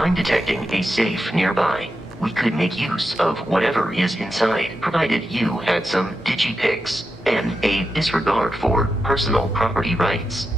I'm detecting a safe nearby. We could make use of whatever is inside, provided you had some digipics and a disregard for personal property rights.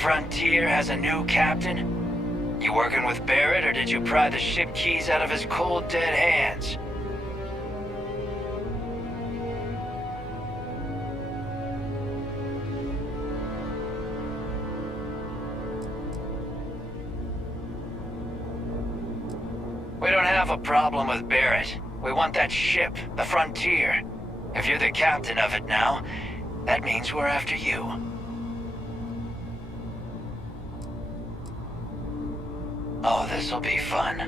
Frontier has a new captain? You working with Barrett, or did you pry the ship keys out of his cold, dead hands? We don't have a problem with Barrett. We want that ship, the Frontier. If you're the captain of it now, that means we're after you. Oh, this'll be fun.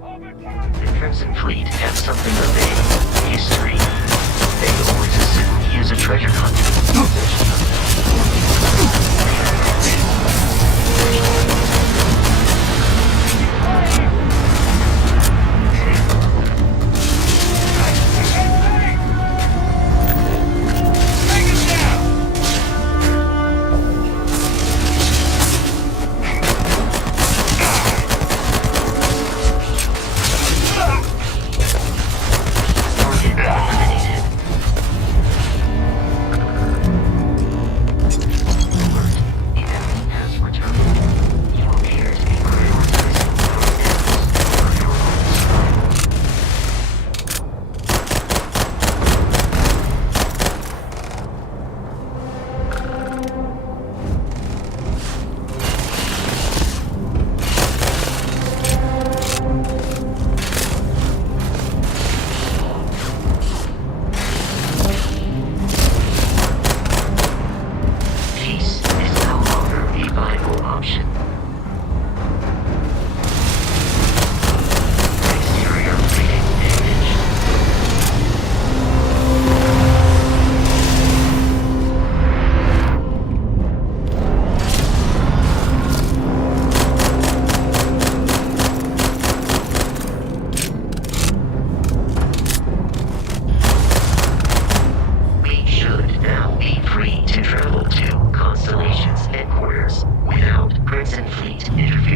The Crimson Fleet has something of a history. They always assume he is a treasure hunter.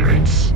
pirates.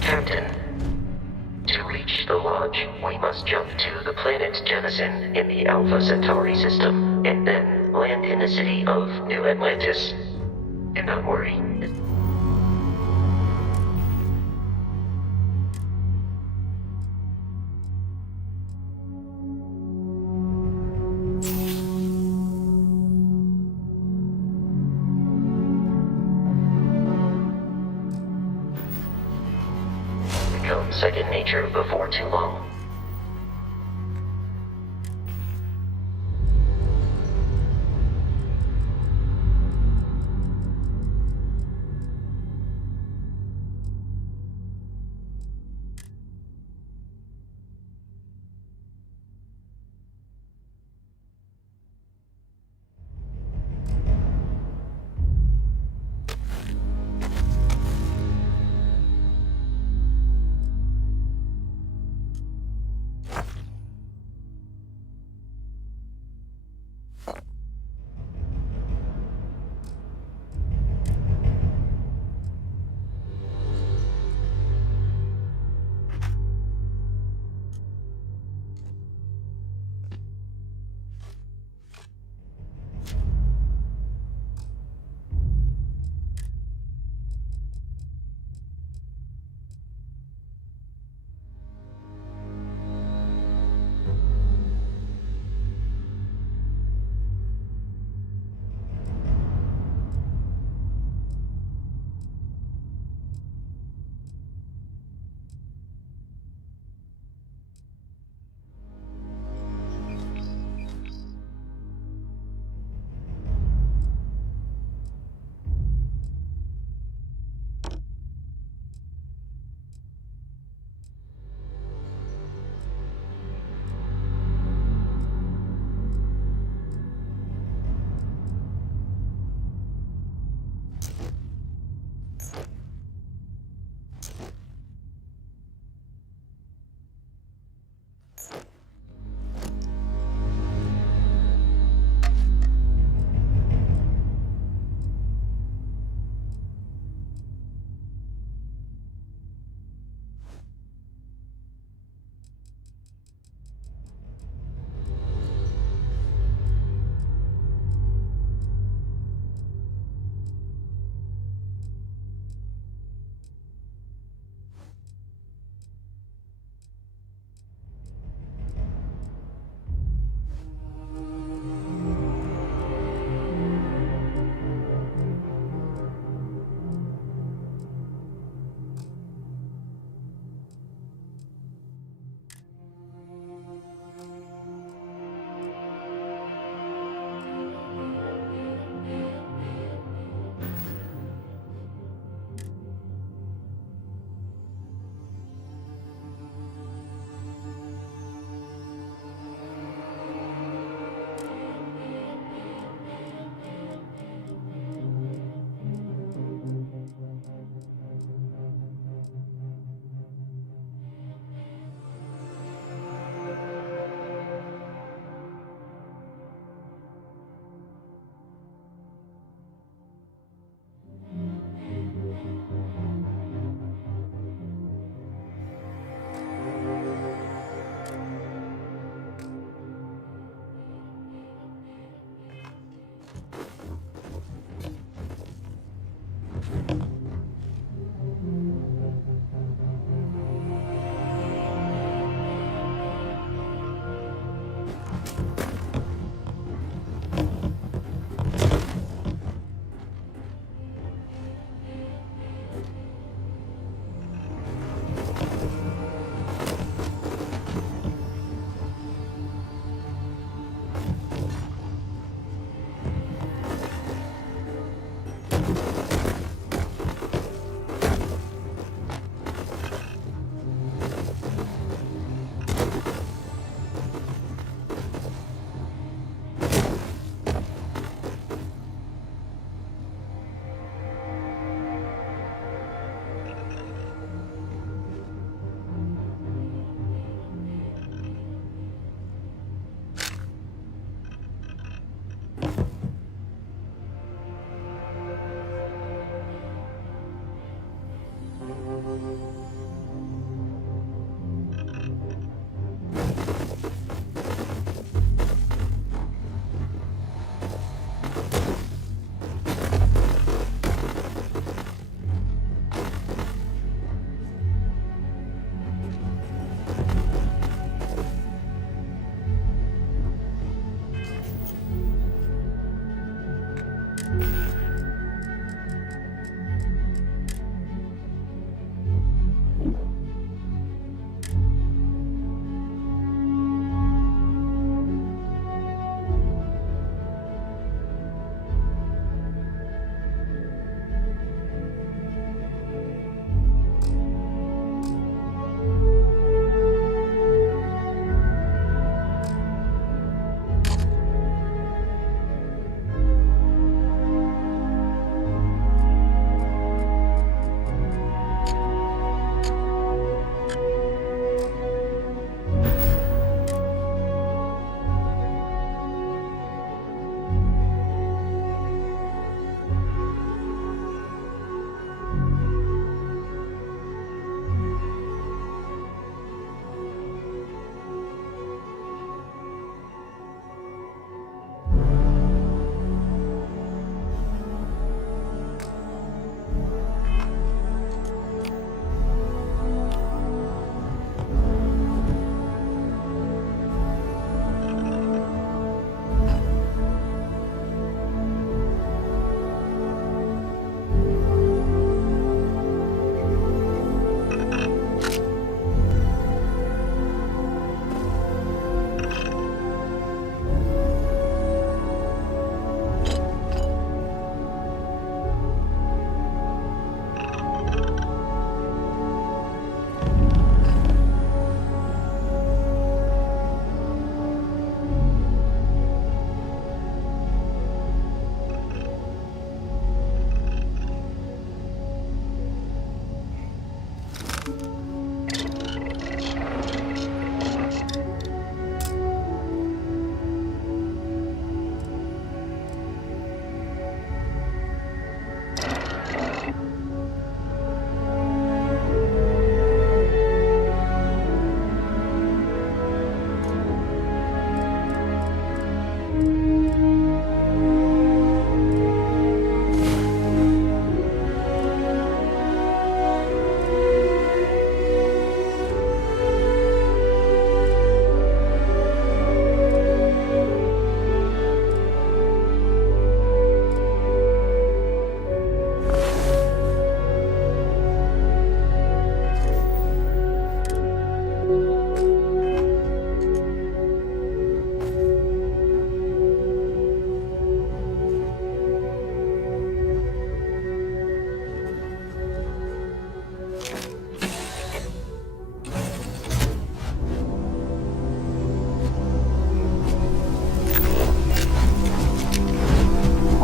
Captain, to reach the lodge, we must jump to the planet Jennison in the Alpha Centauri system, and then land in the city of New Atlantis. Do not worry. Become second nature before too long.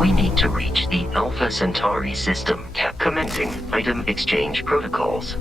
We need to reach the Alpha Centauri system. Commencing item exchange protocols.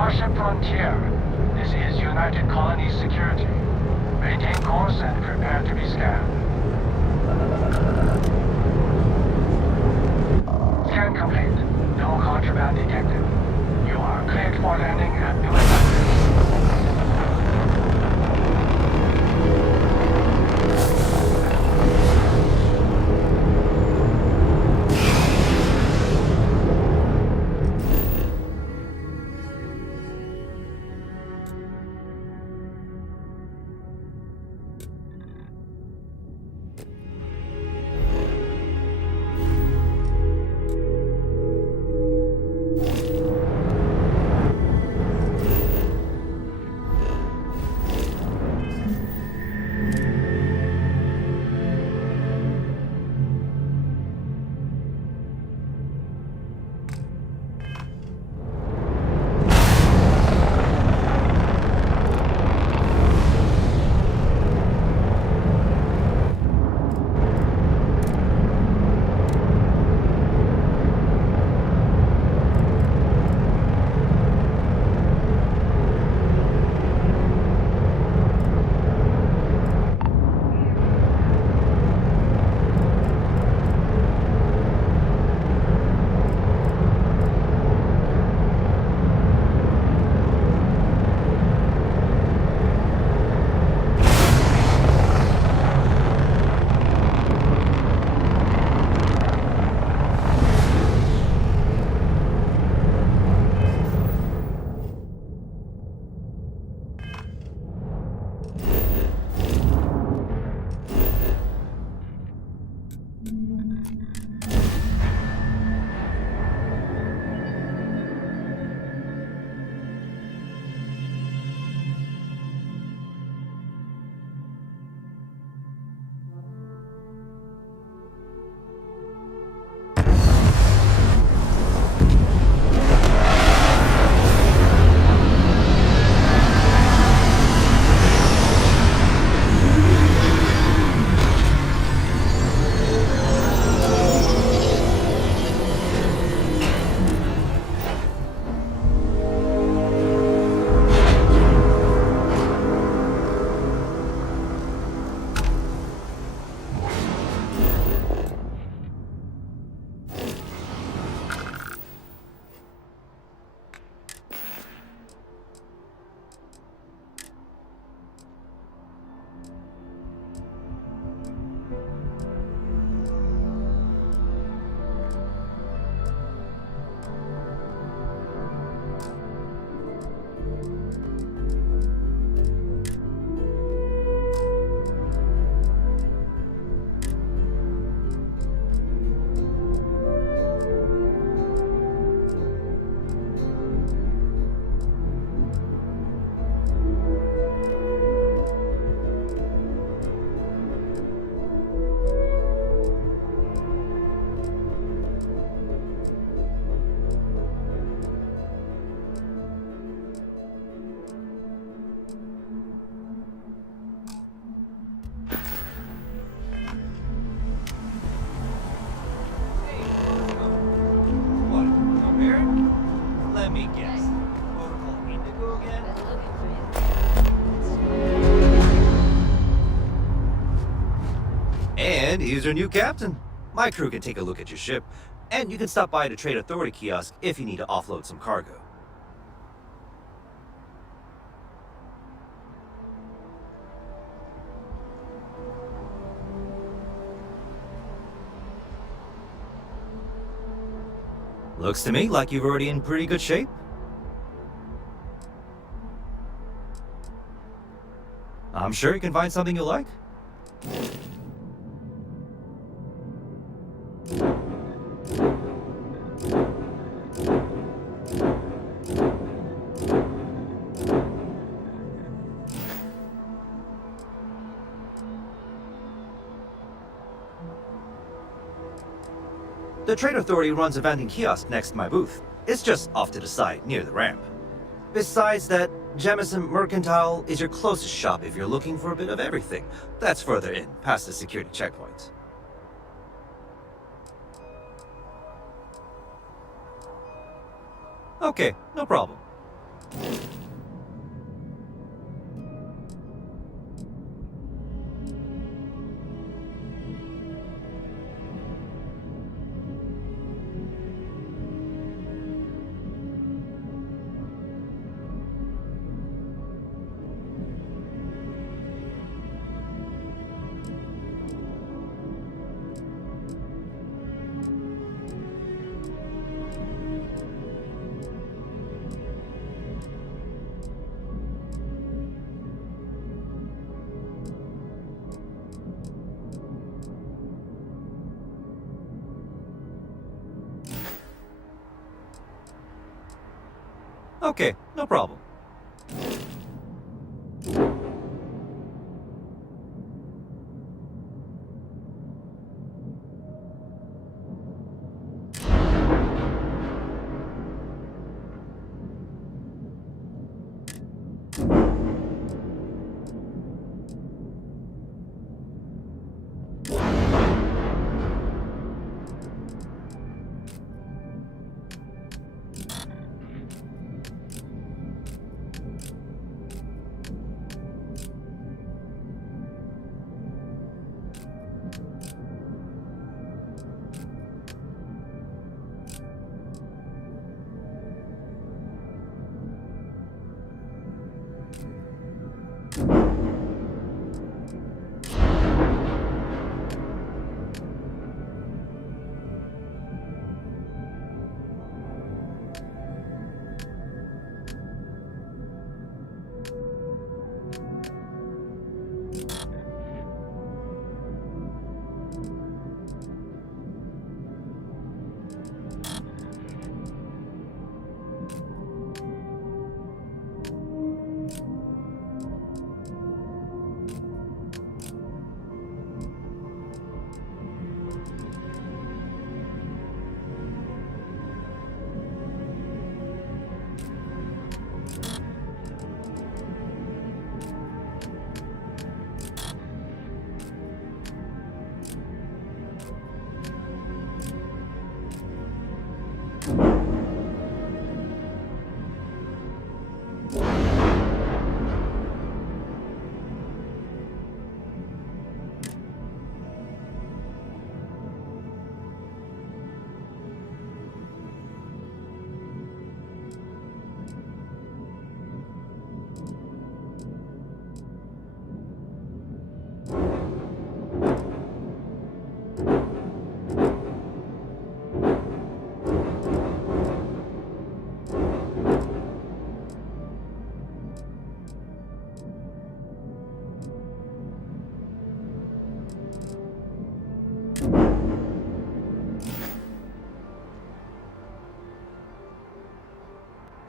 Starship Frontier. This is United Colonies Security. Maintain course and prepare to be scanned. Scan complete. No contraband detected. You are cleared for landing at New Atlantis. Let me guess. Protocol Indigo again? And here's your new captain. My crew can take a look at your ship, and you can stop by the Trade Authority kiosk if you need to offload some cargo. Looks to me like you're already in pretty good shape. I'm sure you can find something you like. The Trade Authority runs a vending kiosk next to my booth. It's just off to the side, near the ramp. Besides that, Jemison Mercantile is your closest shop if you're looking for a bit of everything. That's further in, past the security checkpoint. Okay, no problem. Okay, no problem.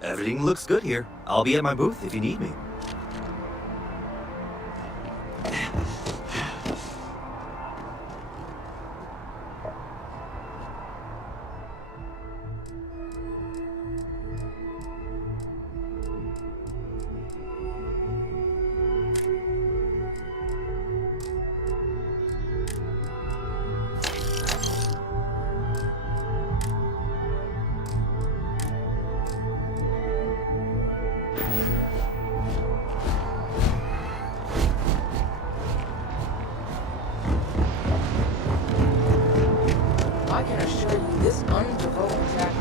Everything looks good here. I'll be at my booth if you need me. I can assure you this unprovoked attack.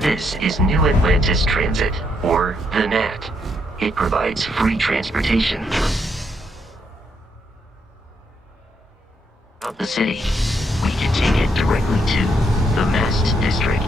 This is New Atlantis Transit, or the NAT. It provides free transportation throughout the city. We can take it directly to the Mast District.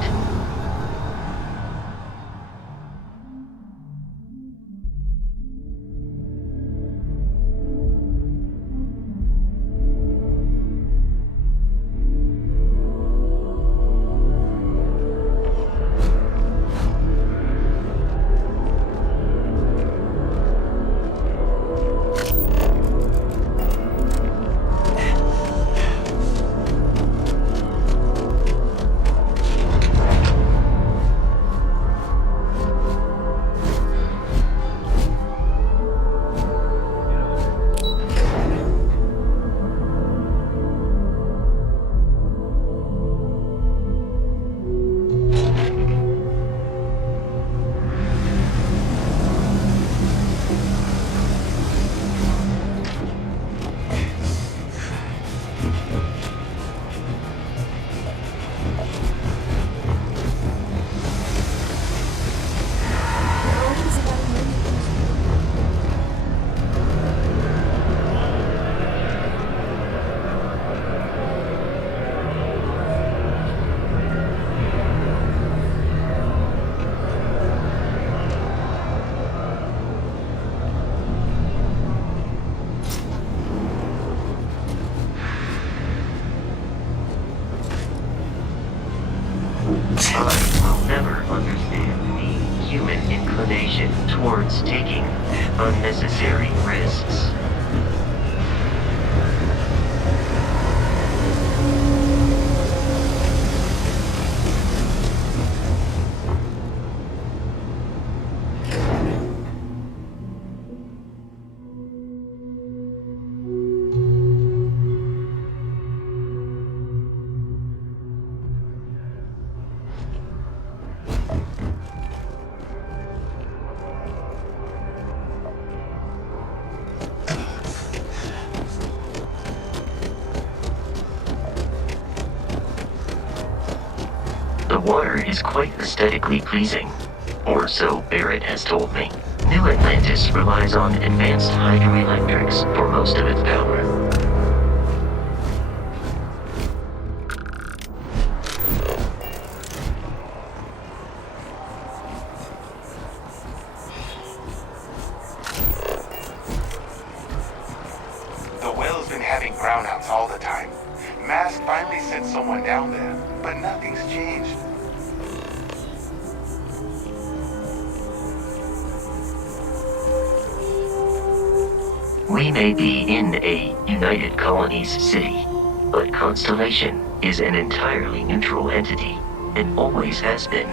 taking unnecessary risks. The water is quite aesthetically pleasing, or so Barrett has told me. New Atlantis relies on advanced hydroelectrics for most of its power. The well's been having brownouts all the time. Mask finally sent someone down there, but nothing's changed. We may be in a United Colonies city, but Constellation is an entirely neutral entity, and always has been.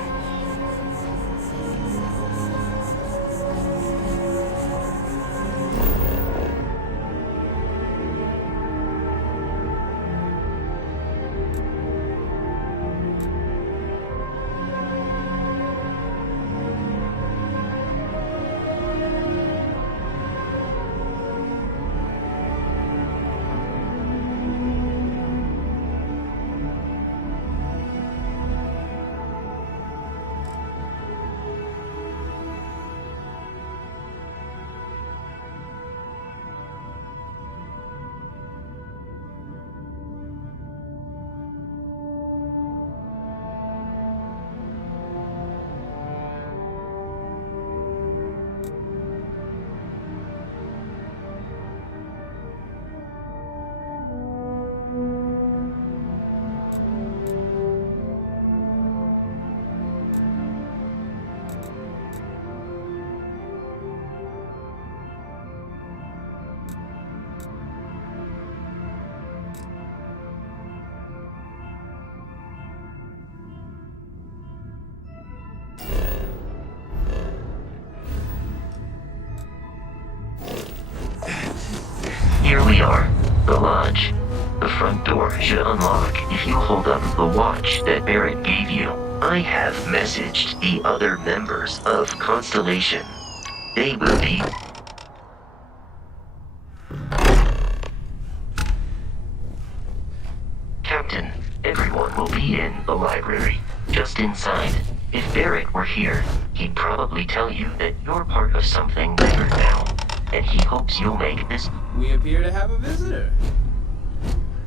Here we are, the lodge. The front door should unlock if you hold up the watch that Barrett gave you. I have messaged the other members of Constellation. They will be... Captain, everyone will be in the library, just inside. If Barrett were here, he'd probably tell you that you're part of something bigger now, and he hopes you'll make this... We appear to have a visitor.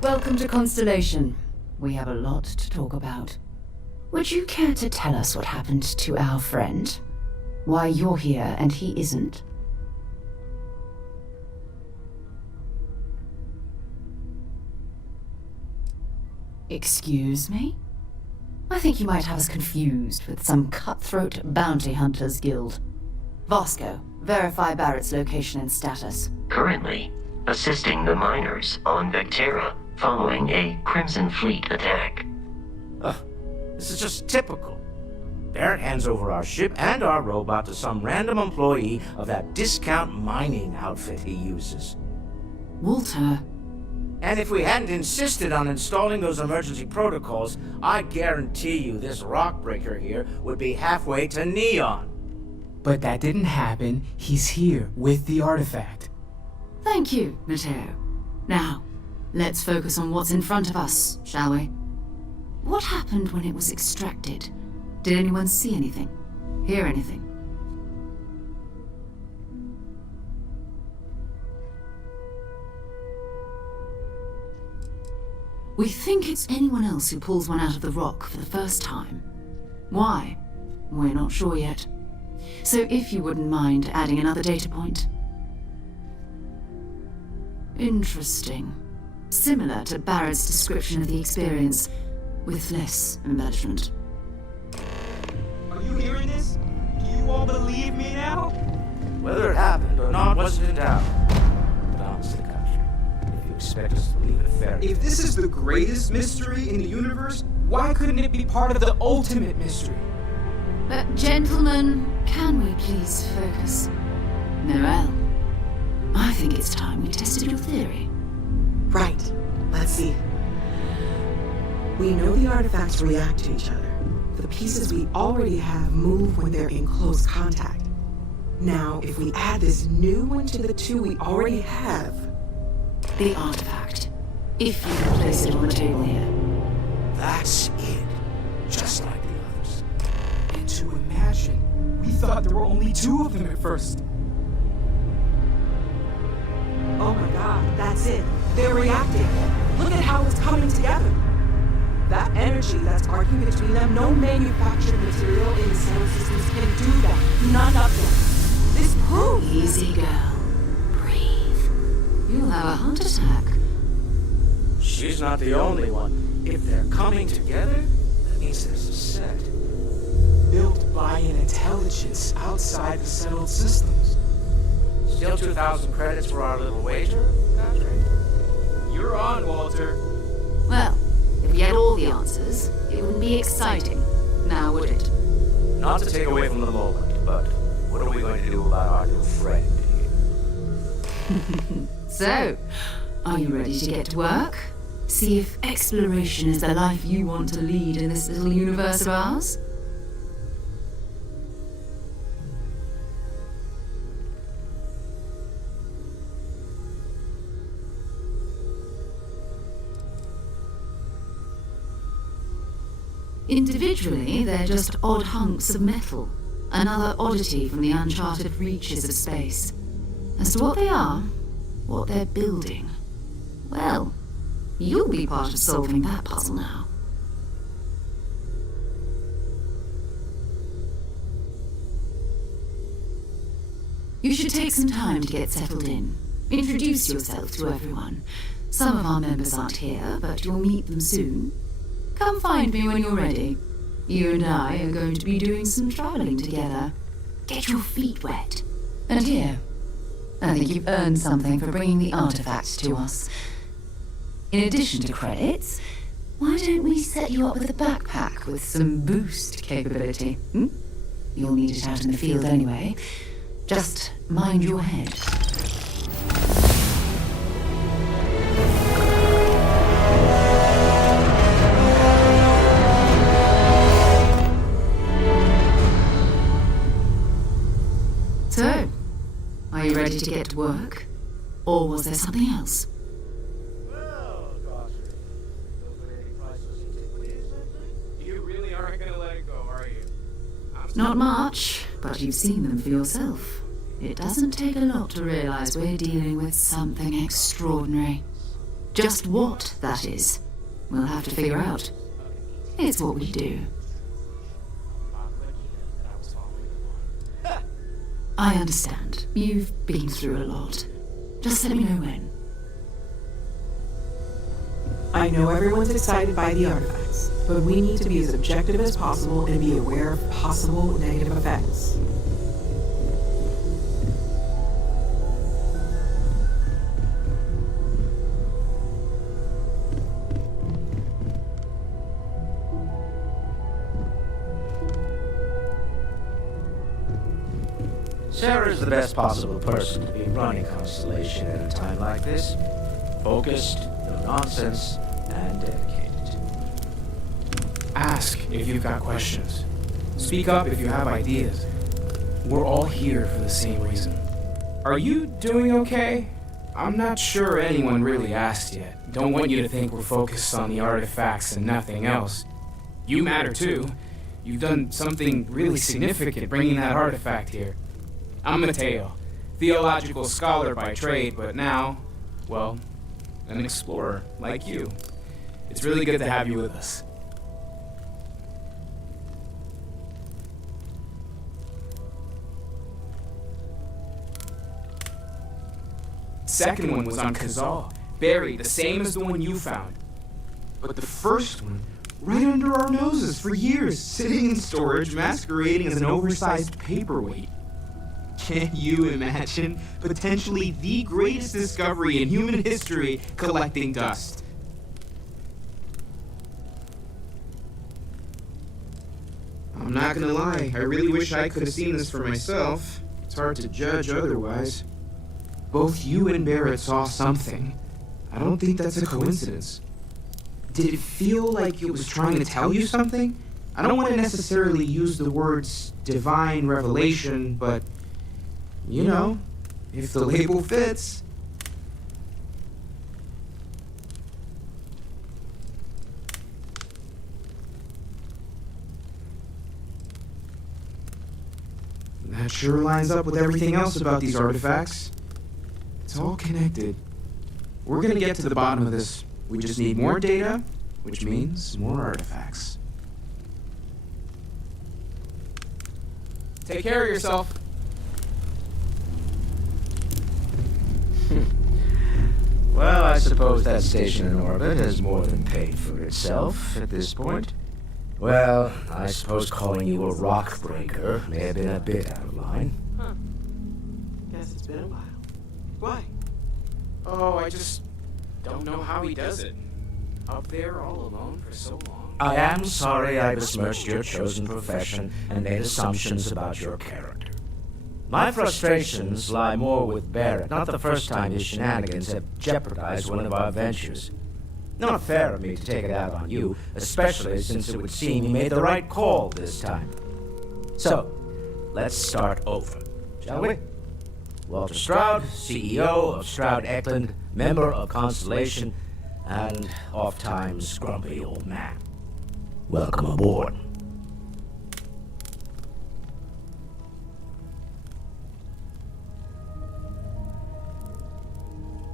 Welcome to Constellation. We have a lot to talk about. Would you care to tell us what happened to our friend? Why you're here and he isn't? Excuse me? I think you might have us confused with some cutthroat bounty hunters guild. Vasco, verify Barrett's location and status. Currently, assisting the miners on Vectera following a Crimson Fleet attack. Ugh, this is just typical. Barrett hands over our ship and our robot to some random employee of that discount mining outfit he uses. Walter. And if we hadn't insisted on installing those emergency protocols, I guarantee you this rock breaker here would be halfway to Neon. But that didn't happen. He's here with the artifact. Thank you, Matteo. Now, let's focus on what's in front of us, shall we? What happened when it was extracted? Did anyone see anything? Hear anything? We think it's anyone else who pulls one out of the rock for the first time. Why? We're not sure yet. So if you wouldn't mind adding another data point. Interesting. Similar to Barrett's description of the experience, with less embellishment. Are you hearing this? Do you all believe me now? Whether it happened or not wasn't in doubt. But honestly, Country, if you expect us to believe in a fairy... If this is the greatest mystery in the universe, why couldn't it be part of the ultimate mystery? But gentlemen, can we please focus? Noel, I think it's time we tested your theory. Right. Let's see. We know the artifacts react to each other. The pieces we already have move when they're in close contact. Now, if we add this new one to the two we already have... The artifact. If you can place it on the table here. That's it. Just like the others. And to imagine, we thought there were only 2 of them at first. Oh my god, that's it. They're reacting. Look at how it's coming together. That energy that's arguing between them, no manufactured material in the solar systems can do that. None of them. This proves... Easy, girl. Breathe. You'll have a heart attack. She's not the only one. If they're coming together, that means there's a set. Built by an intelligence outside the settled systems. Still 2,000 credits for our little wager, Patrick? You're on, Walter. Well, if we had all the answers, it wouldn't be exciting. Now, would it? Not to take away from the moment, but what are we going to do about our new friend here? So, are you ready to get to work? See if exploration is the life you want to lead in this little universe of ours? Individually, they're just odd hunks of metal, another oddity from the uncharted reaches of space. As to what they are, what they're building, well, you'll be part of solving that puzzle now. You should take some time to get settled in. Introduce yourself to everyone. Some of our members aren't here, but you'll meet them soon. Come find me when you're ready. You and I are going to be doing some traveling together. Get your feet wet. And here, I think you've earned something for bringing the artifacts to us. In addition to credits, why don't we set you up with a backpack with some boost capability? You'll need it out in the field anyway. Just mind your head. So, are you ready to get to work? Or was there something else? Well, Gossip, those are any priceless antiquities, I think? You really aren't gonna let it go, are you? Not much, but you've seen them for yourself. It doesn't take a lot to realize we're dealing with something extraordinary. Just what that is, we'll have to figure out. It's what we do. I understand. You've been through a lot. Just let me know when. I know everyone's excited by the artifacts, but we need to be as objective as possible and be aware of possible negative effects. Sarah's the best possible person to be running Constellation at a time like this. Focused, no nonsense, and dedicated. Ask if you've got questions. Speak up if you have ideas. We're all here for the same reason. Are you doing okay? I'm not sure anyone really asked yet. Don't want you to think we're focused on the artifacts and nothing else. You matter too. You've done something really significant bringing that artifact here. I'm Mateo, theological scholar by trade, but now, well, an explorer like you. It's really good to have you with us. Second one was on Kazal, buried, the same as the one you found. But the first one, right under our noses for years, sitting in storage, masquerading as an oversized paperweight. Can you imagine potentially the greatest discovery in human history collecting dust? I'm not gonna lie, I really wish I could have seen this for myself. It's hard to judge otherwise. Both you and Barrett saw something. I don't think that's a coincidence. Did it feel like it was trying to tell you something? I don't want to necessarily use the words divine revelation, but, you know, if the label fits. That sure lines up with everything else about these artifacts. It's all connected. We're gonna get to the bottom of this. We just need more data, which means more artifacts. Take care of yourself. Well, I suppose that station in orbit has more than paid for itself at this point. Well, I suppose calling you a rock breaker may have been a bit out of line. Huh. Guess it's been a while. Why? Oh, I just don't know how he does it. Up there all alone for so long. I am sorry I besmirched your chosen profession and made assumptions about your character. My frustrations lie more with Barrett, not the first time his shenanigans have jeopardized one of our ventures. Not fair of me to take it out on you, especially since it would seem he made the right call this time. So, let's start over, shall we? Walter Stroud, CEO of Stroud Eklund, member of Constellation, and oft-times grumpy old man. Welcome aboard.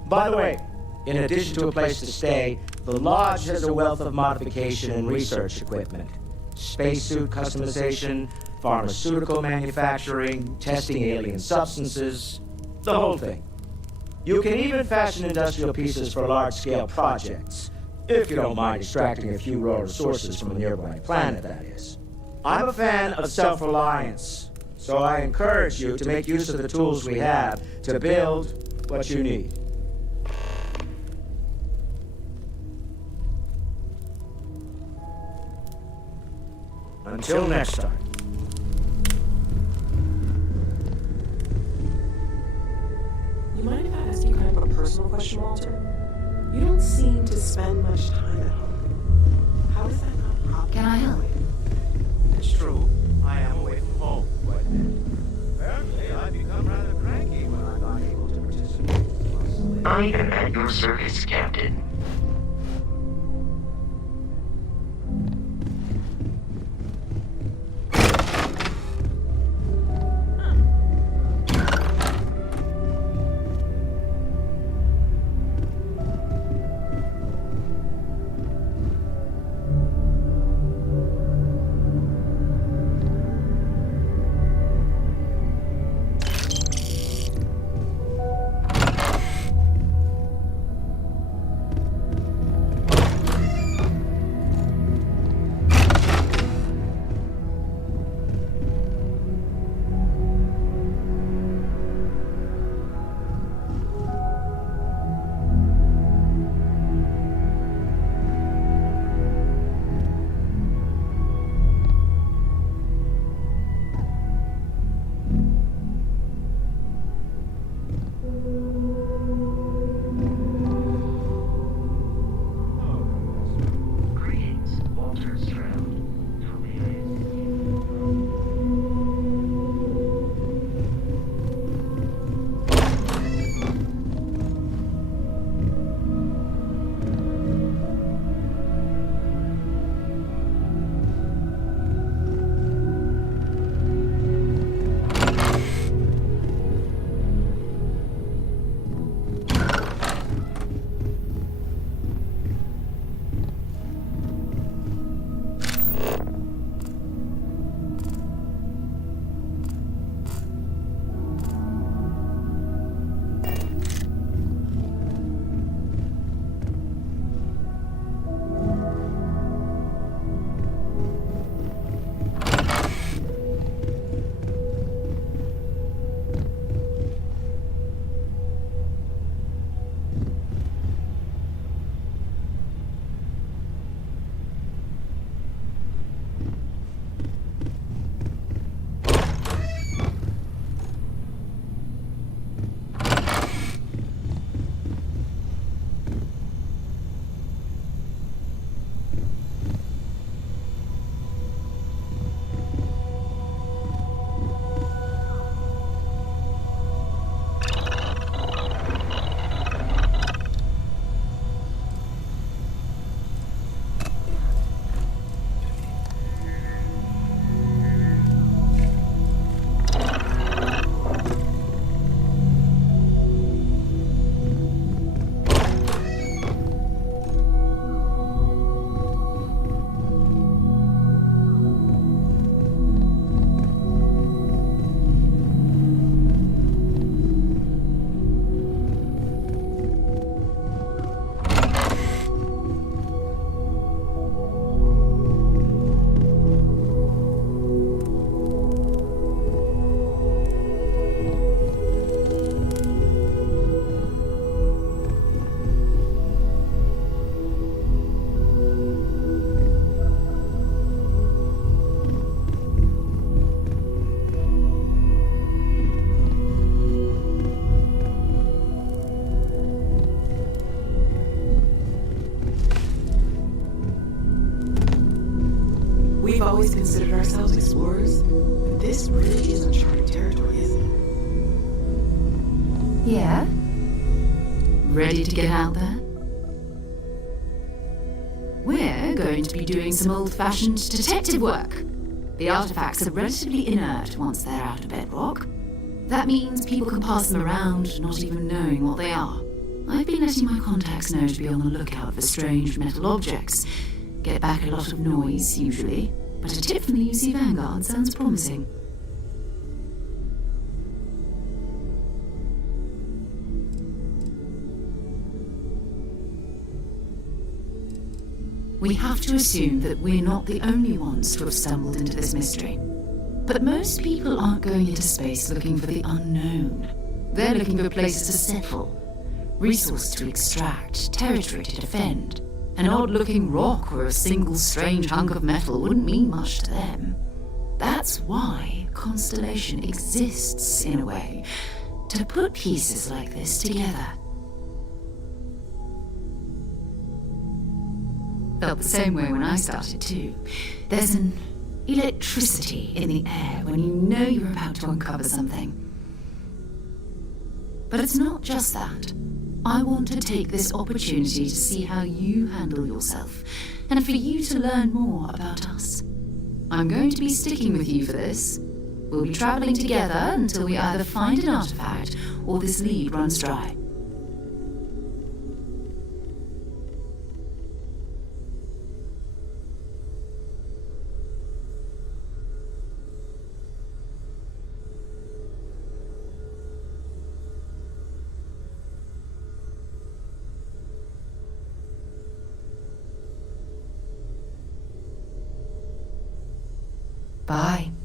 By the way, in addition to a place to stay, the Lodge has a wealth of modification and research equipment. Spacesuit customization, pharmaceutical manufacturing, testing alien substances, the whole thing. You can even fashion industrial pieces for large-scale projects, if you don't mind extracting a few raw resources from a nearby planet, that is. I'm a fan of self-reliance, so I encourage you to make use of the tools we have to build what you need. Until next time. You mind if I ask you kind of a personal question, Walter? You don't seem to spend much time at home. How does that not pop? Can I help? It's true. I am away from home quite a bit. Apparently, I've become rather cranky when I'm not able to participate. I am at your service, Captain. Yeah? Ready to get out there? We're going to be doing some old-fashioned detective work. The artifacts are relatively inert once they're out of bedrock. That means people can pass them around, not even knowing what they are. I've been letting my contacts know to be on the lookout for strange metal objects. Get back a lot of noise, usually, but a tip from the UC Vanguard sounds promising. We have to assume that we're not the only ones to have stumbled into this mystery. But most people aren't going into space looking for the unknown. They're looking for places to settle, resources to extract, territory to defend. An odd-looking rock or a single strange hunk of metal wouldn't mean much to them. That's why Constellation exists, in a way, to put pieces like this together. Felt the same way when I started too. There's an electricity in the air when you know you're about to uncover something. But it's not just that. I want to take this opportunity to see how you handle yourself, and for you to learn more about us. I'm going to be sticking with you for this. We'll be traveling together until we either find an artifact or this lead runs dry. Bye.